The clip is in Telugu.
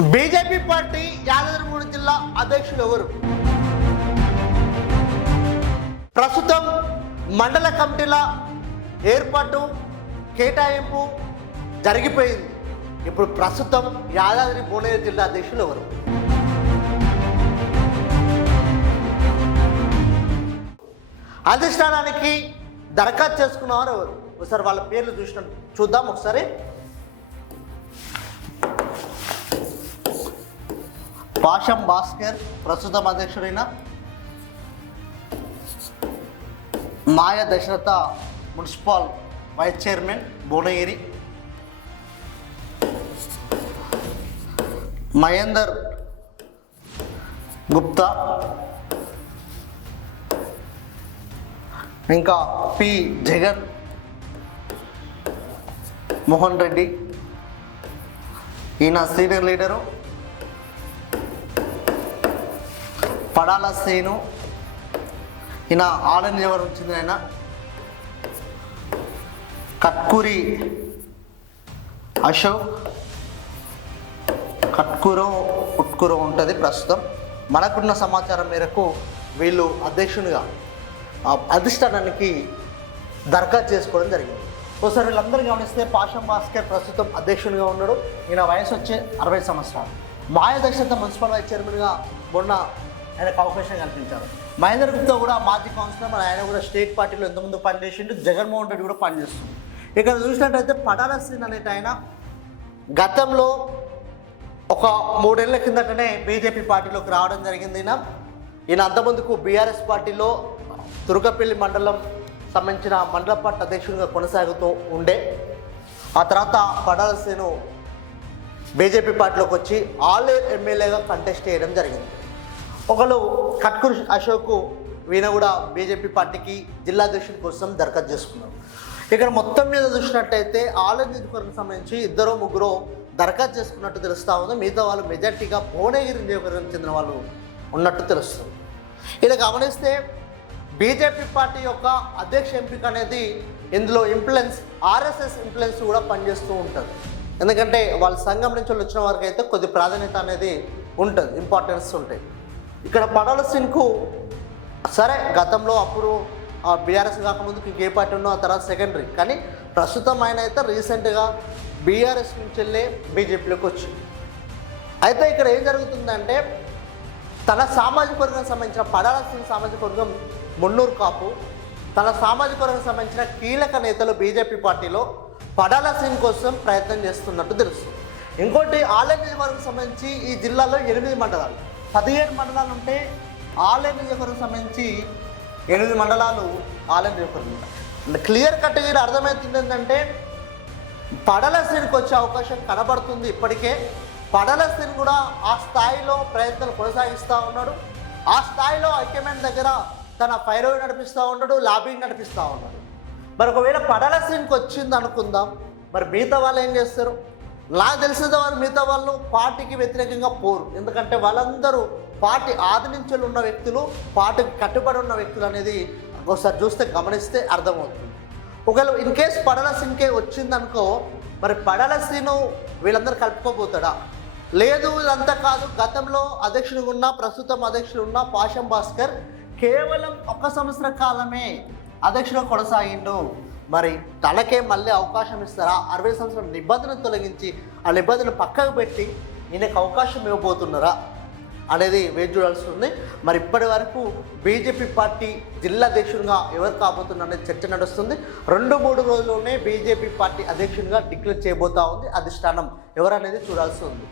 బీజేపీ పార్టీ యాదాద్రి జిల్లా అధ్యక్షులు ఎవరు? ప్రస్తుతం మండల కమిటీల ఏర్పాటు కేటాయింపు జరిగిపోయింది. ఇప్పుడు ప్రస్తుతం యాదాద్రి భువనగిరి జిల్లా అధ్యక్షులు ఎవరు? అధిష్టానానికి దరఖాస్తు చేసుకున్నవారు ఎవరు? ఒకసారి వాళ్ళ పేర్లు చూద్దాం. ఒకసారి పాషం భాస్కర్ ప్రస్తుతం అధ్యక్షుడైన, Maya Dasharatha municipal vice chairman Bhuvanagiri, Mahender Gupta, ఇంకా పి జగన్ మోహన్ రెడ్డి, ఈయన సీనియర్ లీడరు, పడాల శ్రీను, ఈయన ఆల్ నియోజకవర్గం చెందిన ఆయన, కట్కూరి అశోక్, ఉట్కూరు ఉంటుంది. ప్రస్తుతం మనకున్న సమాచారం మేరకు వీళ్ళు అధ్యక్షునిగా అధిష్టానానికి దరఖాస్తు చేసుకోవడం జరిగింది. ఒకసారి వీళ్ళందరూ గమనిస్తే పాషం భాస్కర్ ప్రస్తుతం అధ్యక్షునిగా ఉన్నాడు. ఈయన వయసు వచ్చే 60 సంవత్సరాలు. మాయ దశరథ మున్సిపల్ వైస్ చైర్మన్గా మొన్న ఆయనకు అవకాశం కల్పించారు. మహేందర్ గుప్తా కూడా మాజీ కౌన్సిలర్, ఆయన కూడా స్టేట్ పార్టీలో ఎంతమంది పనిచేసిండు. జగన్మోహన్ రెడ్డి కూడా పనిచేస్తుంది. ఇక్కడ చూసినట్టయితే పడాల శ్రీన్ అనేట ఆయన గతంలో ఒక 3 ఏళ్ల కిందటనే బీజేపీ పార్టీలోకి రావడం జరిగింది. ఈయన అంతమందికు బీఆర్ఎస్ పార్టీలో తురుకపల్లి మండలం సంబంధించిన మండల పార్టీ అధ్యక్షుడిగా కొనసాగుతూ ఉండే. ఆ తర్వాత పడాల శ్రీను బీజేపీ పార్టీలోకి వచ్చి ఆల్ ఎమ్మెల్యేగా కంటెస్ట్ చేయడం జరిగింది. ఒకళ్ళు కట్కూరి అశోక్, ఈయన కూడా బీజేపీ పార్టీకి జిల్లా అధ్యక్షుడి కోసం దరఖాస్తు చేసుకున్నారు. ఇక్కడ మొత్తం మీద చూసినట్టయితే ఆల్ నియోజకవర్గం సంబంధించి 2-3 దరఖాస్తు చేసుకున్నట్టు తెలుస్తూ ఉంది. మిగతా వాళ్ళు మెజార్టీగా భువనగిరి నియోజకవర్గం చెందిన వాళ్ళు ఉన్నట్టు తెలుస్తుంది. ఇలా గమనిస్తే బీజేపీ పార్టీ యొక్క అధ్యక్ష ఎంపిక అనేది ఇందులో ఆర్ఎస్ఎస్ ఇన్ఫ్లుయెన్స్ కూడా పనిచేస్తూ ఉంటుంది. ఎందుకంటే వాళ్ళ సంఘం నుంచి వచ్చిన వారికి అయితే కొద్ది ప్రాధాన్యత అనేది ఉంటుంది, ఇంపార్టెన్స్ ఉంటాయి. ఇక్కడ పడాల శ్రీన్కు సరే గతంలో అప్పుడు బీఆర్ఎస్ కాకముందుకు ఇంకే పార్టీ ఉన్నో, ఆ తర్వాత సెకండరీ, కానీ ప్రస్తుతం ఆయన అయితే రీసెంట్గా బీఆర్ఎస్ నుంచి వెళ్ళే బీజేపీలోకి వచ్చింది. అయితే ఇక్కడ ఏం జరుగుతుందంటే తన సామాజిక వర్గం సంబంధించిన పడాల శ్రీన్ సామాజిక వర్గం మున్నూరు కాపు, తన సామాజిక వర్గం సంబంధించిన కీలక నేతలు బీజేపీ పార్టీలో పడాల శ్రీన్ కోసం ప్రయత్నం చేస్తున్నట్టు తెలుస్తుంది. ఇంకోటి ఆలయ నియోజకవర్గం సంబంధించి ఈ జిల్లాలో 8 మండలాలు, 17 మండలాలు ఉంటే ఆలయ నియోజకవర్గం సంబంధించి 8 మండలాలు ఆలయ నియోజకవర్గం. క్లియర్ కట్గా అర్థమవుతుంది ఏంటంటే పడాల శ్రీన్కి వచ్చే అవకాశం కనబడుతుంది. ఇప్పటికే పడాల శ్రీన్ కూడా ఆ స్థాయిలో ప్రయత్నాలు కొనసాగిస్తూ ఉన్నాడు. ఆ స్థాయిలో హైకమాండ్ దగ్గర తన ఫైరవి నడిపిస్తూ ఉన్నాడు, లాబింగ్ నడిపిస్తూ ఉన్నాడు. మరి ఒకవేళ పడాల శ్రీన్కి వచ్చింది అనుకుందాం, మరి మిగతా వాళ్ళు ఏం చేస్తారు? నాకు తెలిసిన వారు మిగతా వాళ్ళు పార్టీకి వ్యతిరేకంగా పోరు. ఎందుకంటే వాళ్ళందరూ పార్టీ ఆది నుంచి ఉన్న వ్యక్తులు, పార్టీకి కట్టుబడి ఉన్న వ్యక్తులు అనేది ఒకసారి చూస్తే గమనిస్తే అర్థమవుతుంది. ఒకవేళ ఇన్ కేస్ పడాల శ్రీన్కే వచ్చిందనుకో, మరి పడాల శ్రీను వీళ్ళందరూ కలుపుకోబోతాడా? లేదు, ఇదంతా కాదు, గతంలో అధ్యక్షుడిగా ఉన్న, ప్రస్తుతం అధ్యక్షుడు ఉన్న పాషం భాస్కర్ కేవలం 1 సంవత్సర కాలమే అధ్యక్షుడిగా కొనసాగిండు, మరి తనకే మళ్ళీ అవకాశం ఇస్తారా? 60 సంవత్సరాల నిబంధనలు తొలగించి ఆ నిబంధనలు పక్కకు పెట్టి ఈయనకు అవకాశం ఇవ్వబోతున్నారా అనేది వేచి చూడాల్సి ఉంది. మరి ఇప్పటి వరకు బీజేపీ పార్టీ జిల్లా అధ్యక్షుడిగా ఎవరు కాబోతున్నారు అనేది చర్చ నడుస్తుంది. 2-3 రోజుల్లోనే బీజేపీ పార్టీ అధ్యక్షుడిగా డిక్లేర్ చేయబోతా ఉంది అధిష్టానం. ఎవరనేది చూడాల్సి ఉంది.